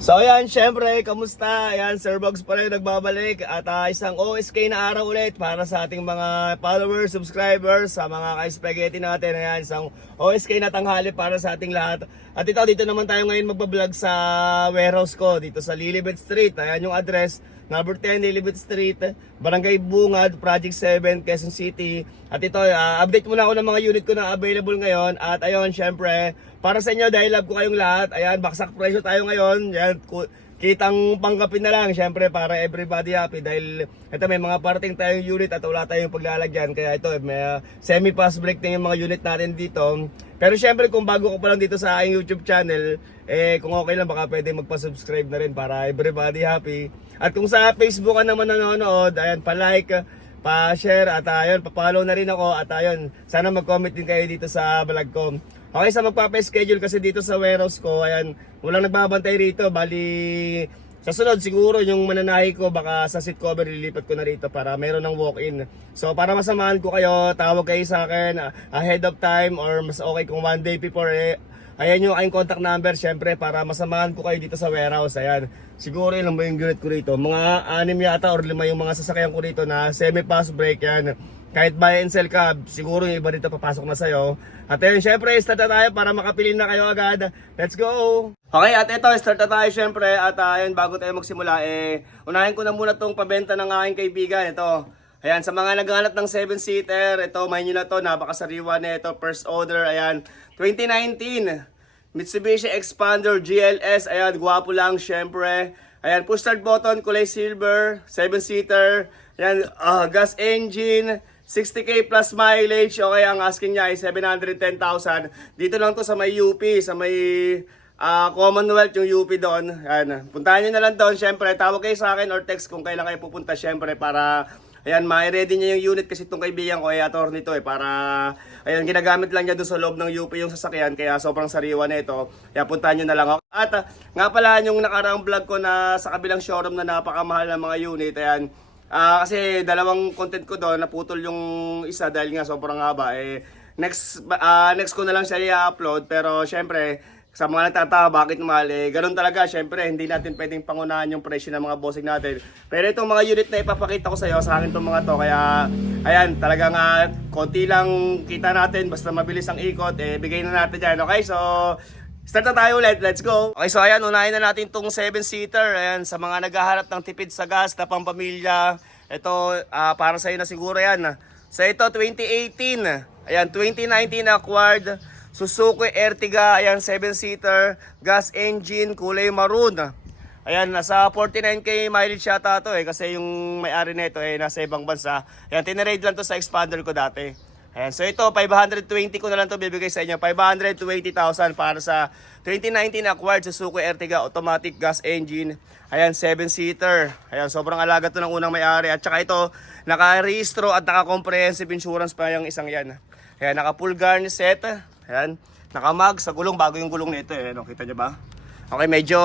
So ayan, syempre, kamusta? Ayan, Sir Bogs pa rin nagbabalik at ah, isang OSK na araw ulit para sa ating mga followers, subscribers, sa mga ka-spaghetti natin. Ayan, isang OSK na tanghali para sa ating lahat. At ito, dito naman tayo ngayon magbablog sa warehouse ko, dito sa Lilibet Street. Ayan yung address, number 10 Lilibet Street, Barangay Bungad, Project 7, Quezon City. At ito, ah, update muna ako ng mga unit ko na available ngayon. At ayun, syempre, para sa inyo, dahil love ko kayong lahat, ayan, baksak presyo tayo ngayon. Yan, ku- kitang pangkapin na lang, syempre, para everybody happy. Dahil ito, may mga parating tayong unit at wala tayong paglalagyan. Kaya ito, may ah, semi-pass break na yung mga unit natin dito. Pero syempre, kung bago ko pa lang dito sa aking YouTube channel, eh, kung okay lang, baka pwede magpa-subscribe na rin para everybody happy. At kung sa Facebook ka naman nanonood, ayan, pa-like, pa-share at ayun, pa-follow na rin ako at ayun, sana mag-comment din kayo dito sa vlog ko. Okay, sa magpapa-schedule kasi dito sa warehouse ko, ayan, walang nagbabantay rito, bali sa sunod siguro yung mananahi ko baka sa seat cover lilipat ko na rito para meron ng walk-in. So para masamahan ko kayo, tawag kayo sa akin ah, ahead of time or mas okay kung one day before eh, Ayan yung aking contact number, syempre, para masamahan ko kayo dito sa warehouse. Ayan. Siguro ilan ba yung unit ko rito? Mga anim yata or lima yung mga sasakyan ko rito na semi-pass break yan. Kahit buy and sell ka, siguro yung iba dito papasok na sa'yo. At ayun, syempre, start na tayo para makapili na kayo agad. Let's go! Okay, at ito, start na tayo syempre. At ah, ayun, bago tayo magsimula, eh, unahin ko na muna tong pabenta ng aking kaibigan. Ito, Ayan, sa mga naghahanap ng 7-seater, ito, may nyo na to, napakasariwa na ito, first order, ayan, 2019, Mitsubishi Expander GLS, ayan, gwapo lang, syempre. Ayan, push start button, kulay silver, 7-seater, ayan, ah, gas engine, 60k plus mileage, okay, ang asking niya ay 710,000. Dito lang to sa may UP, sa may Ah, Commonwealth yung UP doon. Ayan. Puntahan nyo na lang doon. Siyempre, tawag kayo sa akin or text kung kailan kayo pupunta. Siyempre, para Ayan, ma-ready niya yung unit kasi itong kaibigan ko ay attorney to eh para ayan ginagamit lang niya doon sa loob ng UP yung sasakyan kaya sobrang sariwa na ito. Kaya puntahan niyo na lang ako. At ah, nga pala yung nakaraang vlog ko na sa kabilang showroom na napakamahal ng mga unit ayan. Ah, kasi dalawang content ko doon naputol yung isa dahil nga sobrang haba eh next ah, next ko na lang siya i-upload pero syempre sa mga nagtataka bakit eh ganun talaga syempre hindi natin pwedeng pangunahan yung presyo ng mga bossing natin pero itong mga unit na ipapakita ko sa iyo sa akin itong mga to kaya ayan talagang ah, konti lang kita natin basta mabilis ang ikot eh bigay na natin yan okay so Start na tayo ulit, let's go! Okay, so ayan, unahin na natin itong 7-seater. Ayan, sa mga naghahanap ng tipid sa gas na pampamilya. Ito, ah, para sa'yo na siguro yan. Sa ito, 2018. Ayan, 2019 acquired. Suzuki Ertiga, ayan, 7-seater. Gas engine, kulay maroon. Ayan, nasa 49k mileage yata to eh. Kasi yung may-ari nito eh, nasa ibang bansa. Ayan, tinirade lang to sa expander ko dati. Ayan, so ito, 520 ko na lang to bibigay sa inyo. 520,000 para sa 2019 acquired Suzuki Ertiga automatic gas engine. Ayan, 7-seater. Ayan, sobrang alaga to ng unang may-ari. At saka ito, naka-rehistro at naka-comprehensive insurance pa yung isang yan. Ayan, naka-full garnish set. Ayan, naka-mag sa gulong. Bago yung gulong nito eh. Ano, kita nyo ba? Okay, medyo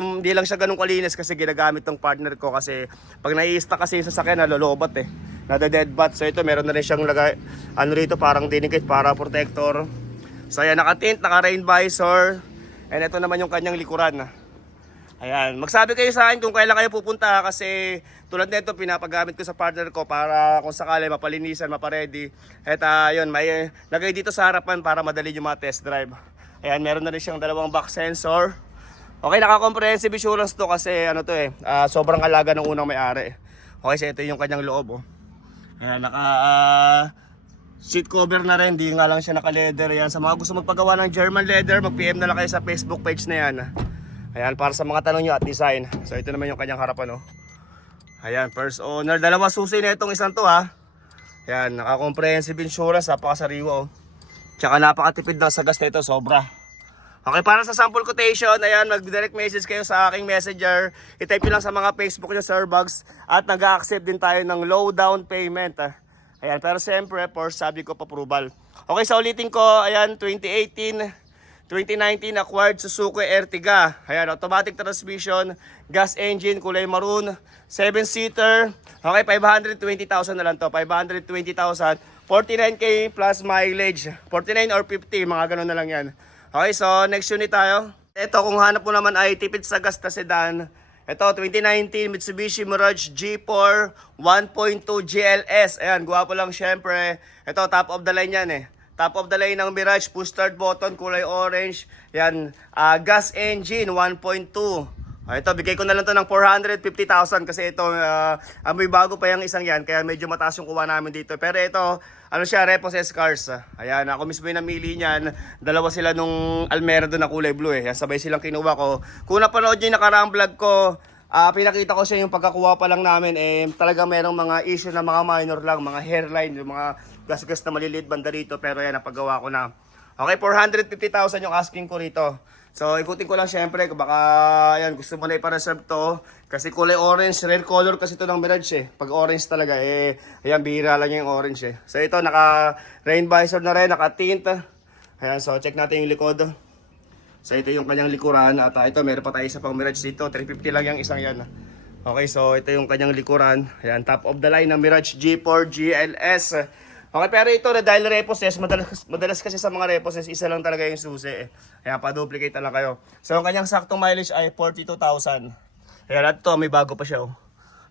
hindi lang siya ganun kalinis kasi ginagamit ng partner ko kasi pag nai-stack kasi yung sasakyan nalolobat eh. Nade-dead bat. So ito meron na rin siyang lagay ano rito parang dinikit para protector. So ayan naka-tint, naka-rain visor. And ito naman yung kanyang likuran. Ayan, magsabi kayo sa akin kung kailan kayo pupunta kasi tulad nito pinapagamit ko sa partner ko para kung sakali mapalinisan, maparedy. At ayun, may lagay dito sa harapan para madali yung mga test drive. Ayan, meron na rin siyang dalawang back sensor. Okay, naka-comprehensive insurance to kasi ano to eh, ah, sobrang alaga ng unang may-ari. Okay, so ito yung kanyang loob oh. Ayan, naka ah, seat cover na rin, di nga lang siya naka-leather. Ayan, sa mga gusto magpagawa ng German leather, mag-PM na lang kayo sa Facebook page na yan. Ayan, para sa mga tanong nyo at design. So ito naman yung kanyang harapan oh. Ayan, first owner. Dalawa susi na itong isang to ha. Ayan, naka-comprehensive insurance, napakasariwa oh. Tsaka napakatipid na sa gas nito, sobra. Okay, para sa sample quotation, ayan, mag-direct message kayo sa aking messenger. I-type nyo lang sa mga Facebook nyo, Sir Bugs. At nag-accept din tayo ng low down payment. ah. Ayan, pero siyempre, for subject of approval. Okay, sa ulitin ko, ayan, 2018, 2019 acquired Suzuki Ertiga. Ayan, automatic transmission, gas engine, kulay maroon, 7-seater. Okay, 520,000 na lang to. 520,000. 49k plus mileage. 49 or 50, mga ganun na lang yan. Okay, so next unit tayo. Ito, kung hanap mo naman ay tipid sa gas na sedan. Ito, 2019 Mitsubishi Mirage G4 1.2 GLS. Ayan, gwapo lang syempre. Ito, top of the line yan eh. Top of the line ng Mirage, push start button, kulay orange. Yan, ah, gas engine 1.2. Ah, ito, bigay ko na lang to ng 450,000 kasi ito, ah, amoy bago pa yung isang yan, kaya medyo mataas yung kuha namin dito. Pero ito, ano siya, repossessed cars. Ayan, ako mismo yung namili niyan. Dalawa sila nung Almera doon na kulay blue eh. Yan, sabay silang kinuha ko. Kung napanood niyo yung nakaraang vlog ko, ah pinakita ko siya yung pagkakuha pa lang namin, eh, talaga merong mga issue na mga minor lang, mga hairline, yung mga gas-gas na maliliit banda rito. Pero yan, napagawa ko na. Okay, 450,000 yung asking ko rito. So, ikutin ko lang syempre, baka, yan, gusto mo na ipareserve to. Kasi kulay orange, rare color kasi to ng Mirage eh. Pag orange talaga, eh, ayan, bihira lang yung orange eh. So, ito, naka rain visor na rin, naka tint. Ayan, so, check natin yung likod. So, ito yung kanyang likuran. At ah, ito, meron pa tayo isa pang Mirage dito. 350 lang yung isang yan. Okay, so, ito yung kanyang likuran. Ayan, top of the line ng Mirage G4 GLS. Okay, pero ito na dahil repossess, madalas, madalas kasi sa mga repossess, isa lang talaga yung susi eh. Kaya pa-duplicate na lang kayo. So, ang kanyang saktong mileage ay 42,000. Ayan, at ito, may bago pa siya oh.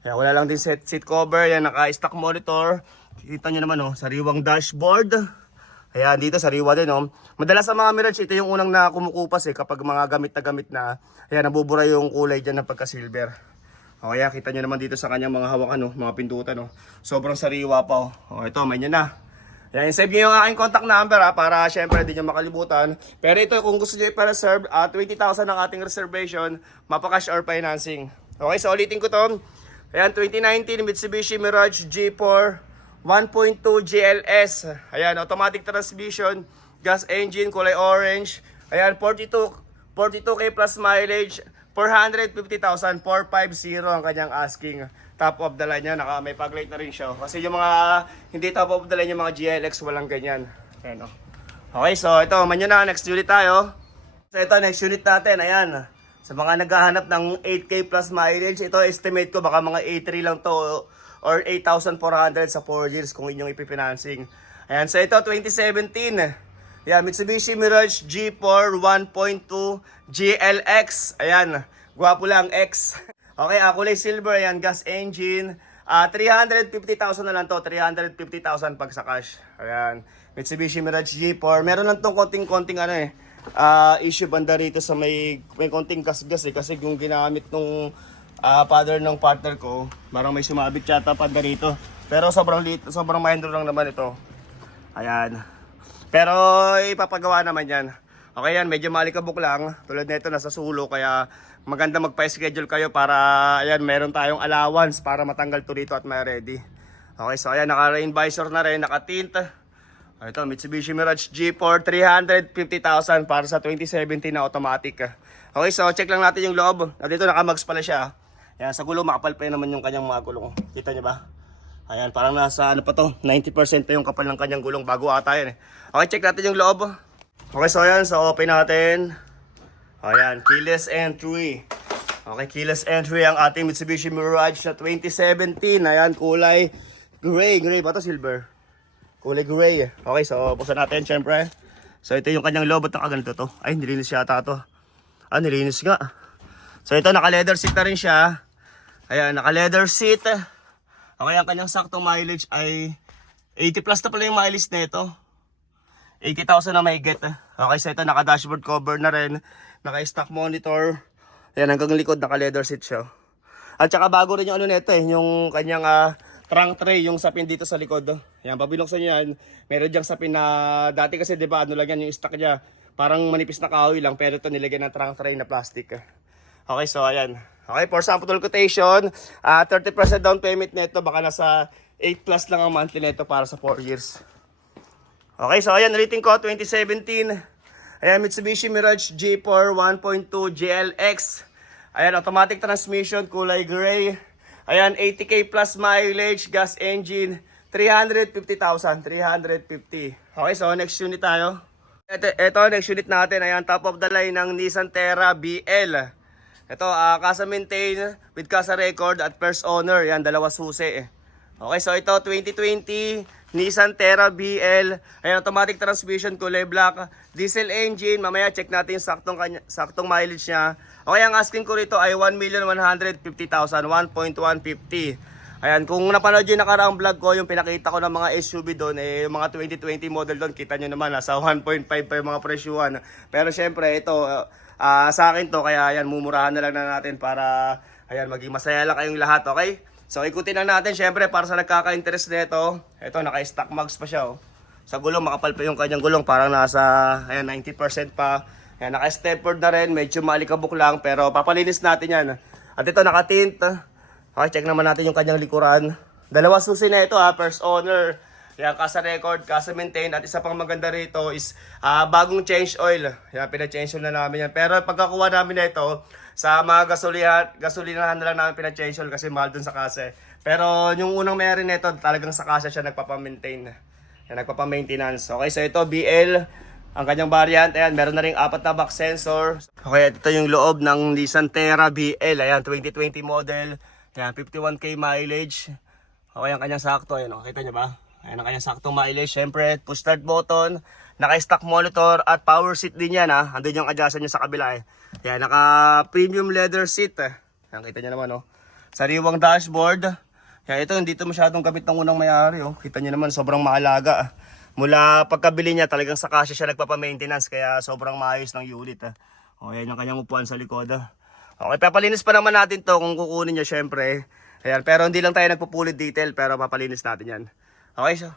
Ayan, wala lang din set seat cover. Ayan, naka-stock monitor. Kita nyo naman oh, sariwang dashboard. Ayan, dito sariwa din oh. Madalas sa mga Mirage, ito yung unang na kumukupas eh. Kapag mga gamit na gamit na, ayan, nabubura yung kulay dyan ng pagka-silver. O kaya kita nyo naman dito sa kanyang mga hawakan, oh, mga pintutan. Oh. Sobrang sariwa pa. Oh. O ito, may niya na. Yan, save nyo yung aking contact number ha, para syempre di nyo makalimutan. Pero ito, kung gusto nyo i-reserve, uh, 20,000 ang ating reservation, mapakash or financing. Okay, so ulitin ko to. Ayan, 2019 Mitsubishi Mirage G4 1.2 GLS. Ayan, automatic transmission, gas engine, kulay orange. Ayan, 42, 42k plus mileage. 450,000, 450 ang kanyang asking. Top of the line niya, naka may paglight na rin siya. Kasi yung mga hindi top of the line yung mga GLX walang ganyan. Ayan oh. Okay, so ito, man yun na, next unit tayo. So ito, next unit natin, ayan. Sa mga naghahanap ng 8K plus mileage, ito estimate ko baka mga 8.3 lang to or 8,400 sa 4 years kung inyong ipipinancing. Ayan, so ito 2017. Ayan, Mitsubishi Mirage G4 1.2 GLX. Ayan, gwapo lang X. Okay, ah, kulay silver, ayan, gas engine. Ah, 350,000 na lang to, 350,000 pag sa cash. Ayan, Mitsubishi Mirage G4. Meron lang tong konting-konting ano eh, ah, issue banda rito sa may, may konting kasgas eh. Kasi yung ginamit nung ah, father ng partner ko, parang may sumabit yata banda rito. Pero sobrang lit, sobrang minor lang naman ito. Ayan. Pero ipapagawa naman yan. Okay yan, medyo malikabok lang. Tulad nito nasa sulo kaya maganda magpa-schedule kayo para ayan, meron tayong allowance para matanggal to dito at may ready. Okay, so ayan, naka-rain visor na rin, naka-tint. Ito, Mitsubishi Mirage G4, 350,000 para sa 2017 na automatic. Okay, so check lang natin yung loob. Dito naka-mags pala siya. Ayan, sa gulong, makapal pa naman yung kanyang mga gulong. Kita niyo ba? Ayan, parang nasa ano pa to, 90% na yung kapal ng kanyang gulong bago ata yan eh. Okay, check natin yung loob. Okay, so ayan, so open natin. Ayan, keyless entry. Okay, keyless entry ang ating Mitsubishi Mirage na 2017. Ayan, kulay gray. Gray ba to silver? Kulay gray. Okay, so buksan natin syempre. So ito yung kanyang loob at nakaganito to. Ay, nilinis yata to. Ah, nilinis nga. So ito, naka-leather seat na rin siya. Ayan, naka-leather seat. Okay, ang kanyang saktong mileage ay 80 plus na pala yung mileage nito. 80,000 na may get. Okay, so ito naka-dashboard cover na rin. Naka-stock monitor. Ayan, hanggang likod naka-leather seat siya. At saka bago rin yung ano nito eh, yung kanyang ah, trunk tray, yung sapin dito sa likod. Ayan, pabiloksan nyo yan. Meron diyang sapin na dati kasi di ba ano lang yan yung stock niya. Parang manipis na kahoy lang pero ito nilagyan ng trunk tray na plastic. Okay, so ayan. Okay, for sample quotation, ah 30% down payment nito baka nasa 8 plus lang ang monthly nito para sa 4 years. Okay, so ayan, rating ko, 2017. Ayan, Mitsubishi Mirage G4 1.2 GLX. Ayan, automatic transmission, kulay gray. Ayan, 80k plus mileage, gas engine, 350,000, 350. Okay, so next unit tayo. Ito, ito, next unit natin. Ayan, top of the line ng Nissan Terra BL. Ito, ah kasa maintain with kasa record at first owner. Yan, dalawa susi eh. Okay, so ito 2020 Nissan Terra BL. Ayan, automatic transmission, kulay black. Diesel engine. Mamaya check natin yung saktong, kanya, saktong mileage niya. Okay, ang asking ko rito ay 1,150,000, 1.150. Ayan, kung napanood yung nakaraang vlog ko, yung pinakita ko ng mga SUV doon, eh, yung mga 2020 model doon, kita nyo naman, nasa 1.5 pa yung mga presyuhan. Pero syempre, ito, ah, sa akin to, kaya ayan, mumurahan na lang na natin para, ayan, maging masaya lang kayong lahat, okay? So, ikutin lang natin, syempre, para sa nagkaka-interest nito, ito, naka-stock mags pa siya, oh. Sa gulong, makapal pa yung kanyang gulong, parang nasa, ayan, 90% pa. Ayan, naka-steppered na rin, medyo malikabok lang, pero papalinis natin yan. At ito, naka-tint. Okay, check naman natin yung kanyang likuran. Dalawa susi na ito ha, first owner. Yan, kasa record, kasa maintain. At isa pang maganda rito is ah, bagong change oil. Yan, pina-change oil na namin yan. Pero pagkakuha namin na ito, sa mga gasolihan, gasolinahan na lang namin pina-change oil kasi mahal dun sa kase. Pero yung unang meron nito, talagang sa kase siya nagpapamaintain. Yan, nagpapa-maintenance. Okay, so ito BL, ang kanyang variant. Ayan, meron na ring apat na back sensor. Okay, ito yung loob ng Nissan Terra BL. Ayan, 2020 model. Ayan, 51k mileage. Okay, ang kanyang sakto. Ayan, oh, kita ba? Ayan, ang kanyang saktong mileage. Siyempre, push start button, naka-stock monitor, at power seat din yan ha. Andun yung adjustan nyo sa kabila eh. Ayan, naka-premium leather seat. eh. Ayan, kita nyo naman oh. Sariwang dashboard. Kaya ito, hindi ito masyadong gamit ng unang may-ari. Oh. Kita nyo naman, sobrang maalaga. ah. Mula pagkabili niya, talagang sa kasya siya nagpapa-maintenance. Kaya sobrang maayos ng unit. Ah. O, yan yung kanyang upuan sa likod. Ah. Okay, papalinis pa naman natin to kung kukunin niya syempre. Ayan, pero hindi lang tayo nagpupulit detail, pero papalinis natin yan. Okay, so.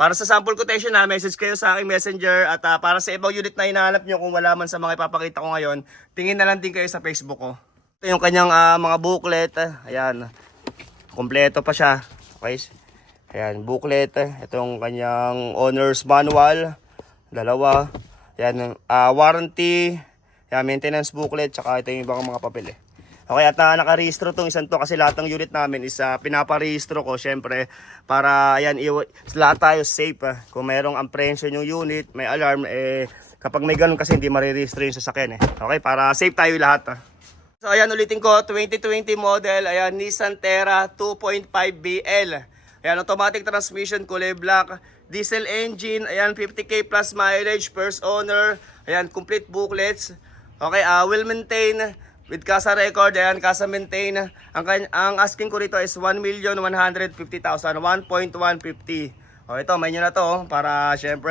Para sa sample quotation na, message kayo sa aking messenger at ah, para sa ibang unit na hinahanap nyo kung wala man sa mga ipapakita ko ngayon, tingin na lang din kayo sa Facebook ko. Ito yung kanyang ah, mga booklet. Ayan. Kompleto pa siya. Okay. Ayan, booklet. Ito yung kanyang owner's manual. Dalawa. Ayan, ah, warranty. Ayan, maintenance booklet. Tsaka ito yung ibang mga papel eh. Okay, at uh, nakarehistro tong isang to kasi lahat ng unit namin is uh, pinaparehistro ko syempre para ayan, lahat tayo safe. ah. Kung merong apprehension yung unit, may alarm, eh, kapag may ganun kasi hindi marirehistro yung sasakyan eh. Okay, para safe tayo lahat. ah. So ayan ulitin ko, 2020 model, ayan Nissan Terra 2.5 BL. Ayan automatic transmission, kulay black, diesel engine, ayan 50k plus mileage, first owner, ayan complete booklets. Okay, ah will maintain with Casa record, ayan Casa maintain. Ang ang asking ko rito is 1,150,000, 1.150. O ito, may nyo na to oh, para syempre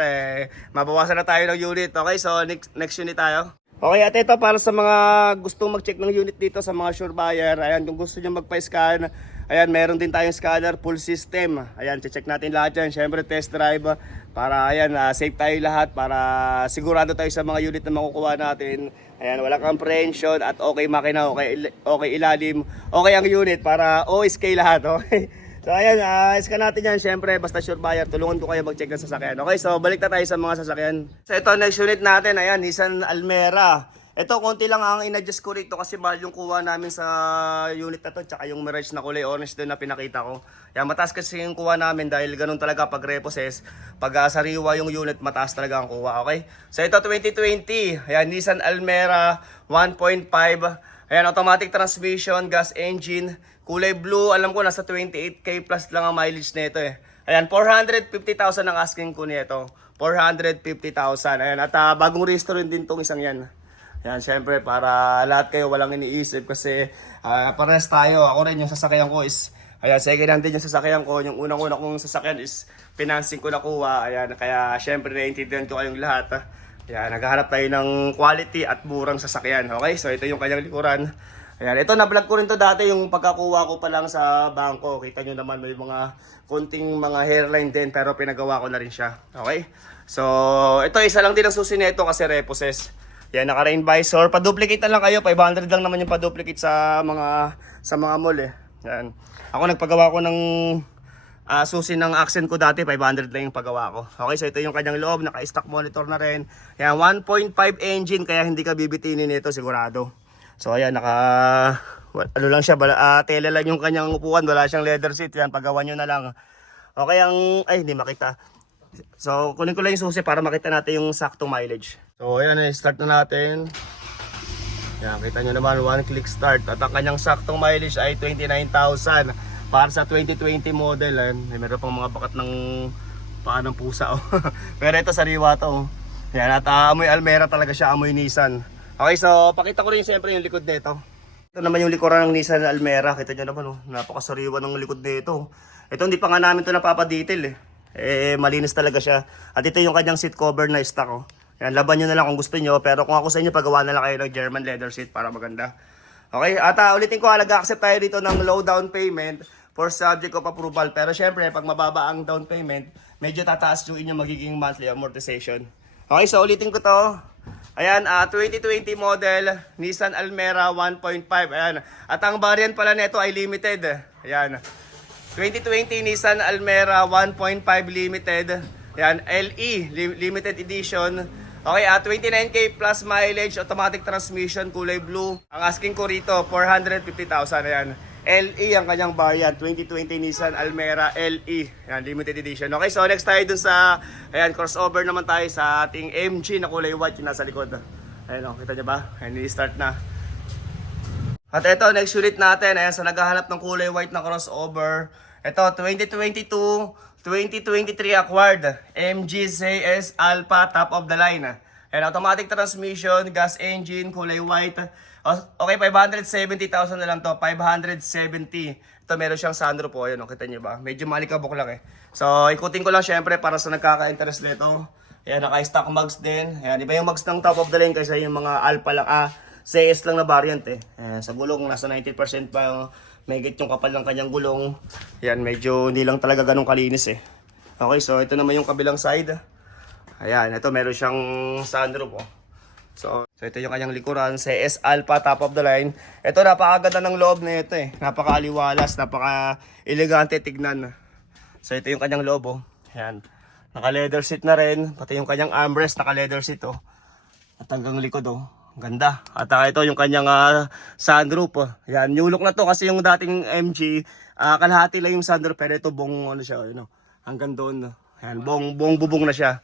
mabawasan na tayo ng unit. Okay, so next, next unit tayo. Okay, at ito para sa mga gustong mag-check ng unit dito sa mga sure buyer. Ayan, kung gusto nyo magpa-scan, ayan, meron din tayong scanner full system. Ayan, check natin lahat yan. Siyempre, test drive para ayan, ah, safe tayo lahat para sigurado tayo sa mga unit na makukuha natin. Ayan, walang comprehension at okay makina, okay, okay ilalim, okay ang unit para OSK lahat, okay? So ayan, uh, scan natin yan. Siyempre, basta sure buyer, tulungan ko kayo mag-check ng sasakyan. Okay, so balik na tayo sa mga sasakyan. So ito, next unit natin, ayan, Nissan Almera. Ito, konti lang ang in-adjust ko rito kasi mahal yung kuha namin sa unit na to. Tsaka yung Mirage na kulay orange din na pinakita ko. Yan, mataas kasi yung kuha namin dahil ganun talaga pag repossess. Pag uh, sariwa yung unit, mataas talaga ang kuha, okay? So ito, 2020. Ayan, Nissan Almera 1.5. Ayan, automatic transmission, gas engine. Kulay blue, alam ko nasa 28k plus lang ang mileage nito eh. Ayan, 450,000 ang asking ko nito. 450,000. Ayan, at ah, bagong restaurant din tong isang yan. Ayan, syempre para lahat kayo walang iniisip kasi ah, parehas tayo. Ako rin yung sasakyan ko is Ayan, second hand din yung sasakyan ko. Yung unang-una kong sasakyan is financing ko nakuha. Ayan, kaya syempre naiintindihan ko kayong lahat. ah. Ayan, naghahanap tayo ng quality at murang sasakyan. Okay, so ito yung kanyang likuran. Ayan, ito na-vlog ko rin to dati yung pagkakuha ko pa lang sa bangko. Kita nyo naman may mga kunting mga hairline din pero pinagawa ko na rin siya. Okay? So, ito isa lang din ang susi nito kasi repossess. Yan, naka-rain visor. Pa-duplicate na lang kayo. 500 lang naman yung pa-duplicate sa mga sa mga mall eh. Yan. Ako nagpagawa ko ng ah, susi ng accent ko dati. 500 lang yung pagawa ko. Okay, so ito yung kanyang loob. Naka-stock monitor na rin. Yan, 1.5 engine kaya hindi ka bibitinin nito sigurado. So ayan, naka... Ano lang siya, bala, ah, tela lang yung kanyang upuan. Wala siyang leather seat. Yan, pagawa nyo na lang. Okay, ang... Ay, hindi makita. So, kunin ko lang yung susi para makita natin yung saktong mileage. So, ayan eh, start na natin. Yan, kita nyo naman, one click start. At ang kanyang saktong mileage ay 29,000 para sa 2020 model. Yan. Eh, meron pang mga bakat ng paa ng pusa oh. Pero ito sariwa to oh. Yan at ah, amoy Almera talaga siya, amoy Nissan. Okay, so pakita ko rin siyempre yung likod nito. Ito naman yung likuran ng Nissan Almera. Kita nyo naman oh, napakasariwa ng likod nito. Ito hindi pa nga namin to napapadetail eh. Eh malinis talaga siya. At ito yung kanyang seat cover na stock oh. Yan, laban nyo na lang kung gusto nyo. Pero kung ako sa inyo, pagawa na lang kayo ng German leather seat para maganda. Okay, at ah, ulitin ko, nag-accept tayo dito ng low down payment for subject of approval. Pero syempre, pag mababa ang down payment, medyo tataas yung inyong magiging monthly amortization. Okay, so ulitin ko to. Ayan, ah 2020 model, Nissan Almera 1.5. Ayan, at ang variant pala nito ay limited. Ayan, 2020 Nissan Almera 1.5 limited. Ayan, LE, li- limited edition. Okay, at 29k plus mileage, automatic transmission, kulay blue. Ang asking ko rito, 450,000. Ayan. LE ang kanyang variant, 2020 Nissan Almera LE. Ayan, limited edition. Okay, so next tayo dun sa, ayan, crossover naman tayo sa ating MG na kulay white yung nasa likod. Ayan, oh, kita nyo ba? Ayan, start na. At ito, next unit natin, ayan, sa naghahanap ng kulay white na crossover. Ito, 2022, 2023 acquired, MG Alpha top of the line. And automatic transmission, gas engine, kulay white. O- Okay, 570,000 na lang to, 570. Ito, meron siyang sunroof po, ayun, oh, kita niyo ba? Medyo malikabok lang eh. So, ikutin ko lang syempre para sa nagkaka-interest nito. Ayan, naka-stock mags din. Ayan, iba yung mags ng top of the line kaysa yung mga Alpha lang, ah, CS lang na variant eh. Ayan, sa gulong, nasa 90% pa yung may yung kapal ng kanyang gulong. Ayan, medyo hindi lang talaga ganun kalinis eh. Okay, so ito naman yung kabilang side. Ayan, ito meron siyang sunroof oh. So, so ito yung kanyang likuran, CS Alpha top of the line. Ito napakaganda ng loob na ito eh. Napaka-aliwalas, napaka-elegante tignan. So ito yung kanyang loob oh. Ayan. Naka-leather seat na rin, pati yung kanyang armrest naka-leather seat oh. At hanggang likod oh. Ganda. At ah, ito yung kanyang ah, sunroof. Oh. Yan, new look na to kasi yung dating MG, ah, kalahati lang yung sunroof pero ito buong ano siya, you know, hanggang doon. Yan, buong, buong bubong na siya.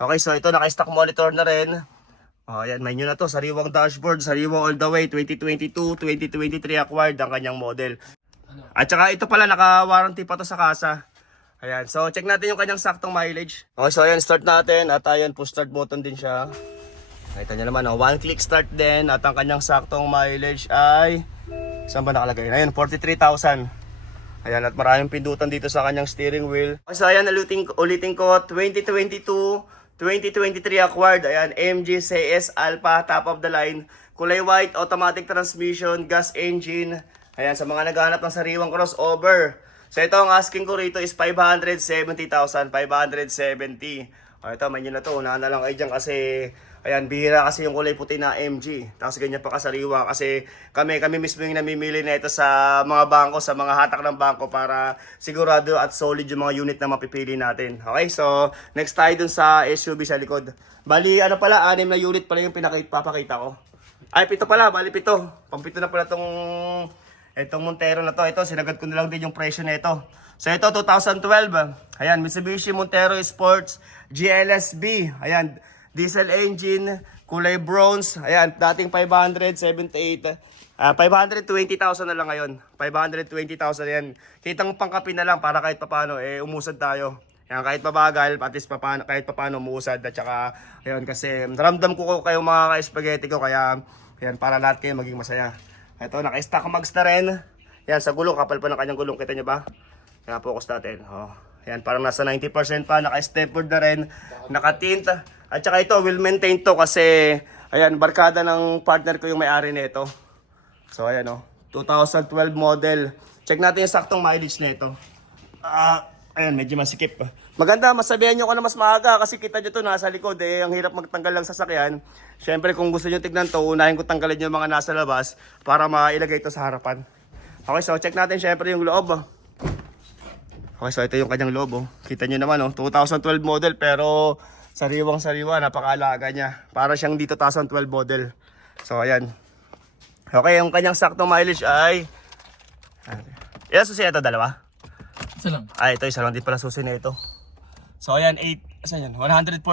Okay, so ito naka-stock monitor na rin. Oh, yan, menu na to, sariwang dashboard, sariwang all the way, 2022, 2023 acquired ang kanyang model. At saka ito pala, naka-warranty pa to sa kasa. Ayan, so check natin yung kanyang saktong mileage. Okay, so ayan, start natin. At ayan, push start button din siya. Nakita niyo naman, oh, one click start din. At ang kanyang saktong mileage ay, saan ba nakalagay? Ayan, 43,000. Ayan, at maraming pindutan dito sa kanyang steering wheel. Okay, so ayan, ulitin, ulitin ko, 2022, 2023 acquired. Ayan, MG CS Alpha, top of the line. Kulay white, automatic transmission, gas engine. Ayan, sa mga naghahanap ng sariwang crossover. So ito ang asking ko rito is 570,000, 570. O ito, may nyo na to. Unahan na lang kayo dyan kasi, ayan, bihira kasi yung kulay puti na MG. Tapos ganyan pa kasariwa kasi kami, kami mismo yung namimili na ito sa mga bangko, sa mga hatak ng bangko para sigurado at solid yung mga unit na mapipili natin. Okay, so next tayo dun sa SUV sa likod. Bali, ano pala, anim na unit pala yung pinakita, papakita ko. Ay, pito pala, bali pito. Pampito na pala tong itong Montero na to. Ito, sinagad ko na lang din yung presyo nito. So ito, 2012. Ayan, Mitsubishi Montero Sports GLSB. Ayan, diesel engine, kulay bronze. Ayan, dating 578. Ah, 520,000 na lang ngayon. 520,000 yan. Kitang pangkapi na lang para kahit papano eh umusad tayo. Yan, kahit pabagal, at least papano, kahit papano umusad. At saka, ayun, kasi ramdam ko kayo mga ka-spaghetti ko. Kaya, yan, para lahat kayo maging masaya. Ito, naka-stock mags na rin. Yan, sa gulong, kapal pa ng kanyang gulong. Kita nyo ba? Yan, focus natin. Oh. Yan, parang nasa 90% pa. Naka-stepboard na rin. Naka-tint. At saka ito, will maintain to kasi, ayan, barkada ng partner ko yung may-ari nito. So, ayan oh. 2012 model. Check natin yung saktong mileage nito. Ah, ayan, medyo masikip. Maganda, masabihan nyo ko na mas maaga kasi kita nyo to nasa likod eh. Ang hirap magtanggal lang sa sakyan. Siyempre, kung gusto nyo tignan to, unahin ko tanggalin yung mga nasa labas para mailagay ito sa harapan. Okay, so check natin siyempre yung loob. Okay, so ito yung kanyang loob. Oh. Kita nyo naman, oh, 2012 model pero sariwang sariwa, napakaalaga niya. Para siyang dito 2012 model. So, ayan. Okay, yung kanyang sakto mileage ay... Ilan susi ito? Dalawa? Isa lang. Ay, ito isa lang din pala susi na ito. So, ayan, 8, asan yan? 147.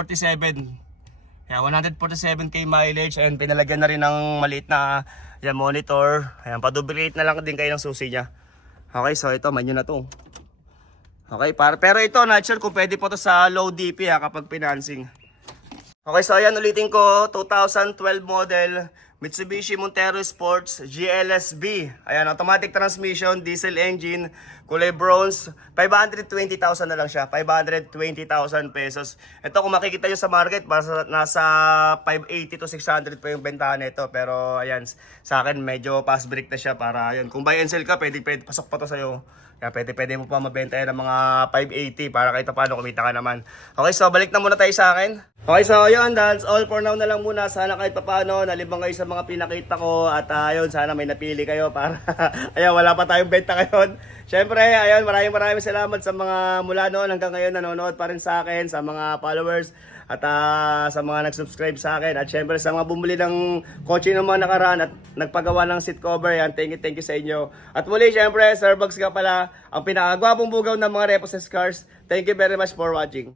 Ayan, 147k mileage and pinalagyan na rin ng maliit na yan, monitor. Ayan, padubricate na lang din kayo ng susi niya. Okay, so ito, menu na to. Okay, para, pero ito, not sure kung pwede po to sa low DP ha, kapag financing. Okay, so ayan ulitin ko, 2012 model Mitsubishi Montero Sports GLSB. Ayan, automatic transmission, diesel engine, kulay bronze. 520,000 na lang siya. 520,000 pesos. Ito kung makikita nyo sa market, nasa, nasa 580 to 600 pa yung bentahan nito. Pero ayan, sa akin medyo pass break na siya para ayan. Kung buy and sell ka, pwede, pwede pasok pa to sa'yo. Kaya pwede, pwede mo pa mabenta yan ng mga 580 para kahit paano kumita ka naman. Okay, so balik na muna tayo sa akin. Okay, so yun, that's all for now na lang muna. Sana kahit paano, nalibang kayo sa mga pinakita ko. At ayun, sana may napili kayo para, ayun, wala pa tayong benta ngayon. Siyempre, ayun, maraming maraming salamat sa mga mula noon hanggang ngayon nanonood pa rin sa akin, sa mga followers at ah, sa mga nag-subscribe sa akin. At syempre sa mga bumili ng kotse ng mga nakaraan at nagpagawa ng seat cover yan thank you thank you sa inyo. At muli syempre Starbucks ka pala ang pinakagwapong bugaw ng mga reposes cars thank you very much for watching